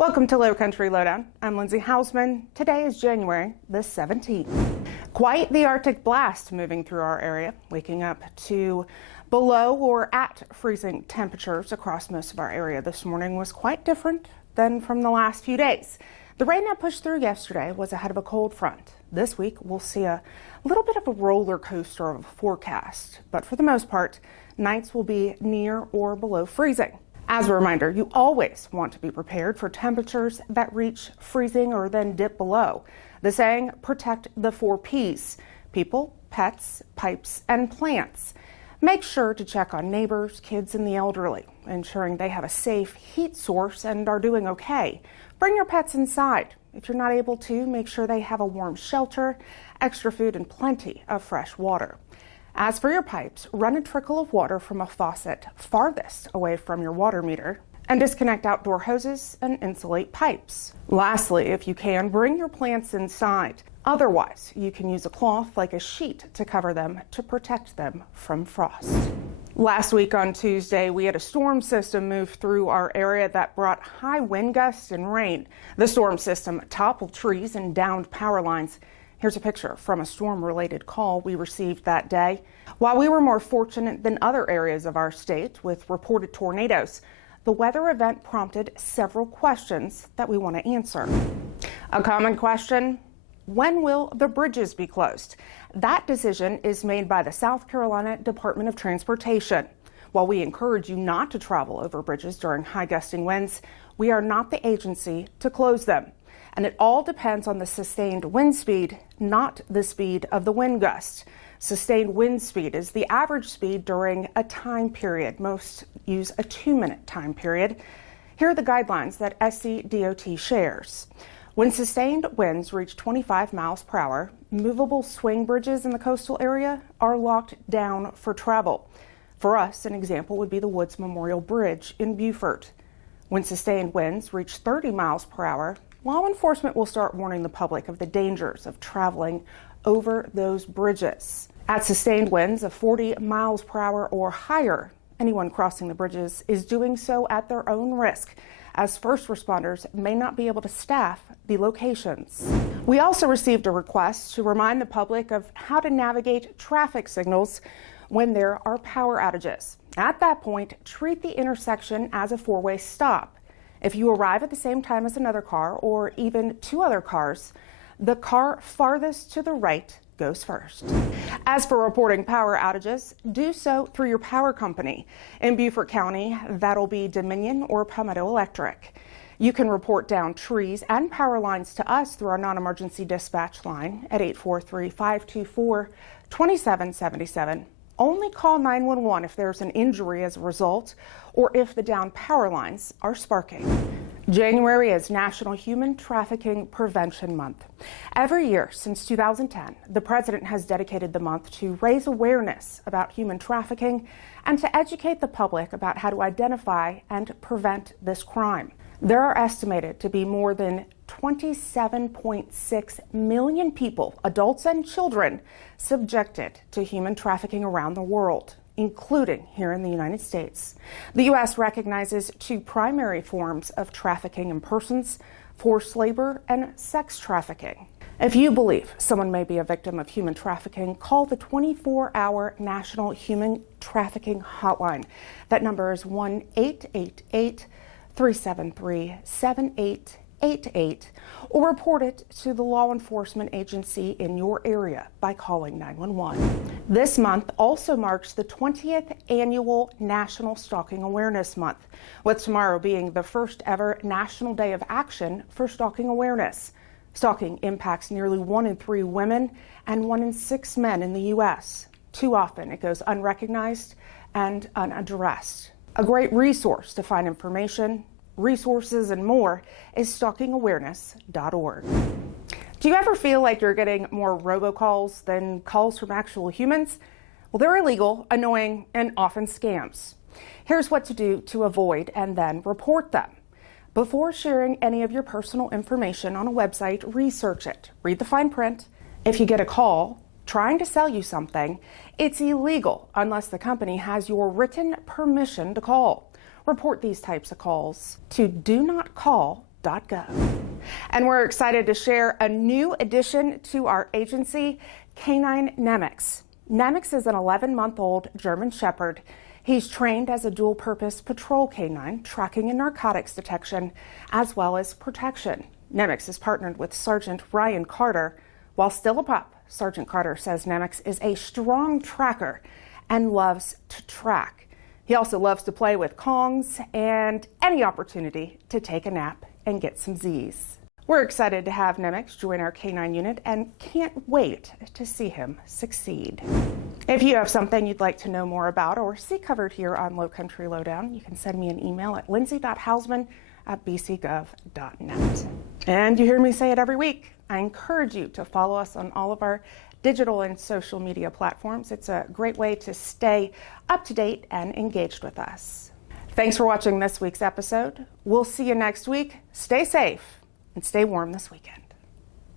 Welcome to Lowcountry Lowdown. I'm Lindsay Hausman. Today is January the 17th. Quite the Arctic blast moving through our area, waking up to below or at freezing temperatures across most of our area this morning was quite different than from the last few days. The rain that pushed through yesterday was ahead of a cold front. This week we'll see a little bit of a roller coaster of a forecast, but for the most part, nights will be near or below freezing. As a reminder, you always want to be prepared for temperatures that reach freezing or then dip below. The saying, protect the 4 Ps: people, pets, pipes, and plants. Make sure to check on neighbors, kids, and the elderly, ensuring they have a safe heat source and are doing okay. Bring your pets inside. If you're not able to, make sure they have a warm shelter, extra food, and plenty of fresh water. As for your pipes, run a trickle of water from a faucet farthest away from your water meter and disconnect outdoor hoses and insulate pipes. Lastly, if you can, bring your plants inside. Otherwise, you can use a cloth like a sheet to cover them to protect them from frost. Last week on Tuesday, we had a storm system move through our area that brought high wind gusts and rain. The storm system toppled trees and downed power lines. Here's a picture from a storm-related call we received that day. While we were more fortunate than other areas of our state with reported tornadoes, the weather event prompted several questions that we want to answer. A common question: when will the bridges be closed? That decision is made by the South Carolina Department of Transportation. While we encourage you not to travel over bridges during high gusting winds, we are not the agency to close them. And it all depends on the sustained wind speed, not the speed of the wind gust. Sustained wind speed is the average speed during a time period. Most use a 2-minute time period. Here are the guidelines that SCDOT shares. When sustained winds reach 25 miles per hour, movable swing bridges in the coastal area are locked down for travel. For us, an example would be the Woods Memorial Bridge in Beaufort. When sustained winds reach 30 miles per hour, law enforcement will start warning the public of the dangers of traveling over those bridges. At sustained winds of 40 miles per hour or higher, anyone crossing the bridges is doing so at their own risk, as first responders may not be able to staff the locations. We also received a request to remind the public of how to navigate traffic signals when there are power outages. At that point, treat the intersection as a 4-way stop. If you arrive at the same time as another car or even 2 other cars, the car farthest to the right goes first. As for reporting power outages, do so through your power company. In Beaufort County, that'll be Dominion or Palmetto Electric. You can report down trees and power lines to us through our non-emergency dispatch line at 843-524-2777. Only call 911 if there's an injury as a result or if the downed power lines are sparking. January is National Human Trafficking Prevention Month. Every year since 2010, the President has dedicated the month to raise awareness about human trafficking and to educate the public about how to identify and prevent this crime. There are estimated to be more than 27.6 million people, adults and children, subjected to human trafficking around the world, including here in the United States. The U.S. recognizes 2 primary forms of trafficking in persons: forced labor and sex trafficking. If you believe someone may be a victim of human trafficking, call the 24-hour National Human Trafficking Hotline. That number is 1-888-373-7888, or report it to the law enforcement agency in your area by calling 911. This month also marks the 20th annual National Stalking Awareness Month, with tomorrow being the first ever National Day of Action for Stalking Awareness. Stalking impacts nearly 1 in 3 women and 1 in 6 men in the U.S. Too often it goes unrecognized and unaddressed. A great resource to find information, resources, and more is stalkingawareness.org. Do you ever feel like you're getting more robocalls than calls from actual humans? Well, they're illegal, annoying, and often scams. Here's what to do to avoid and then report them. Before sharing any of your personal information on a website, research it. Read the fine print. If you get a call trying to sell you something, it's illegal unless the company has your written permission to call. Report these types of calls to do not call And we're excited to share a new addition to our agency, K9 Nemex. Nemex is an 11-month-old German Shepherd. He's trained as a dual-purpose patrol canine, tracking and narcotics detection, as well as protection. Nemex is partnered with Sergeant Ryan Carter. While still a pup, Sergeant Carter says Nemex is a strong tracker and loves to track. He also loves to play with Kongs and any opportunity to take a nap and get some Z's. We're excited to have Nemex join our K9 unit and can't wait to see him succeed. If you have something you'd like to know more about or see covered here on Lowcountry Lowdown, you can send me an email at lindsay.hausman@bcgov.net. And you hear me say it every week, I encourage you to follow us on all of our digital and social media platforms. It's a great way to stay up to date and engaged with us. Thanks for watching this week's episode. We'll see you next week. Stay safe and stay warm this weekend.